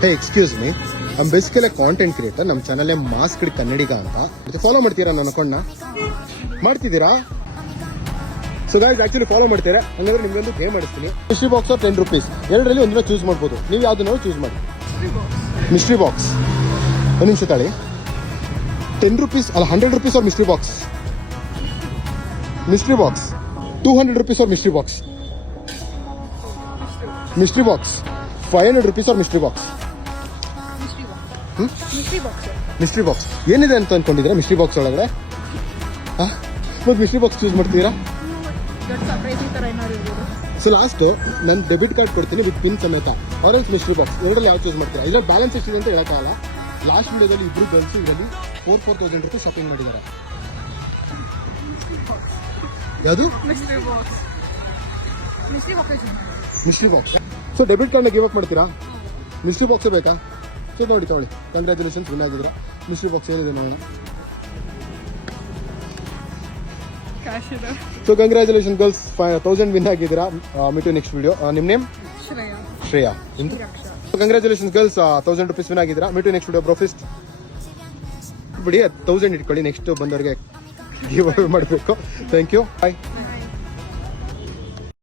Hey excuse me, I'm basically content creator. ನಮ್ಮ channel masked Kannadiga ಅಂತ. Follow ಮಾಡ್ತೀರಾ ನನ್ನ ಅಕೌಂಟ್ನ? ಮಾಡ್ತಿದ್ದೀರಾ? ಸೊ ಗಾಯ್ಸ್ ಆಕ್ಚುಲಿ ಫಾಲೋ ಮಾಡ್ತೀರಾ? ಹಂಗಾದ್ರೆ ನಿಮ್ಗೊಂದು ಗೇಮ್ ಮಾಡಿಸ್ತೀನಿ. ಮಿಸ್ಟ್ರಿ ಬಾಕ್ಸ್ 10 rupees, ಎರಡರಲ್ಲಿ ಒಂದಿನ ಚೂಸ್ ಮಾಡ್ಬೋದು. ನೀವು ಯಾವ್ದನ್ನ ಚೂಸ್ ಮಾಡಿ. Mystery box. ಒಂದು ನಿಮಿಷ ತಾಳಿ. 10 rupees ಅಲ್ಲ 100 rupees ಅವ್ರ mystery box. Mystery box 200 rupees ಅವ್ರ mystery box. Mystery box 500 rupees ಅವ್ರ ಮಿಸ್ಟ್ರಿ ಬಾಕ್ಸ್. ಮಿಸ್ಟ್ರಿ ಬಾಕ್ಸ್ ಏನಿದೆ ಅಂತ ಅನ್ಕೊಂಡಿದ್ದೀರಾ ಮಿಸ್ಟ್ರಿ ಬಾಕ್ಸ್ ಒಳಗಡೆ? ಮತ್ತೆ ಮಿಸ್ಟ್ರಿ ಬಾಕ್ಸ್ ಚೂಸ್ ಮಾಡ್ತೀರಾ? ಸೊ ಲಾಸ್ಟು ನಾನು ಡೆಬಿಟ್ ಕಾರ್ಡ್ ಕೊಡ್ತೀನಿ ವಿತ್ ಪಿನ್ ಸಮೇತ. ಆರೆಂಜ್ ಮಿಸ್ಟ್ರಿ ಬಾಕ್ಸ್ ಎರಡರಲ್ಲಿ ಯಾವ ಚೂಸ್ ಮಾಡ್ತೀರಾ? ಇದರಲ್ಲಿ ಬ್ಯಾಲೆನ್ಸ್ ಎಷ್ಟಿದೆ ಅಂತ ಹೇಳೋಕ್ಕಾಗಲ್ಲ. ಲಾಸ್ಟ್ ವಿಡಿಯೋದಲ್ಲಿ ಇಬ್ರು ಗರ್ಲ್ಸ್ ಇದರಲ್ಲಿ 4,000 rupees ಶಾಪಿಂಗ್ ಮಾಡಿದ್ದಾರೆ. ಯಾವುದು? Mystery box. ಸೊ ಡೆಬಿಟ್ ಕಾರ್ಡ್ನ ಗಿವ್ ಅಪ್ ಮಾಡ್ತೀರಾ? ಮಿಸ್ಟ್ರಿ ಬಾಕ್ಸ್ ಬೇಕಾ? ಸೊ ನೋಡಿ ತಗೊಳ್ಳಿ. ಕಂಗ್ರ್ಯಾಚುಲೇಷನ್ಸ್, ವಿನ್ ಆಗಿದ್ದೀರಾ. ಮಿಸ್ಟ್ರಿ ಬಾಕ್ಸ್ ಏನಿದೆ ನೋಡೋಣ. ಸೊ ಕಂಗ್ರ್ಯಾಚುಲೇಷನ್ ಗರ್ಲ್ಸ್, 1000 ವಿನ್ ಆಗಿದ್ದೀರಾ. Meet you next video. ನಿಮ್ಮ name? Shreya. Congratulation girls, 1000 rupees win ಆಗಿದ್ದೀರಾ. Meet you next video. Brofist ಬಿಡಿ, 1000 ಇಟ್ಕೊಳ್ಳಿ. ನೆಕ್ಸ್ಟ್ ಬಂದವರಿಗೆ ಗಿವ್ ಅವೇ ಮಾಡಬೇಕು. Thank you, bye.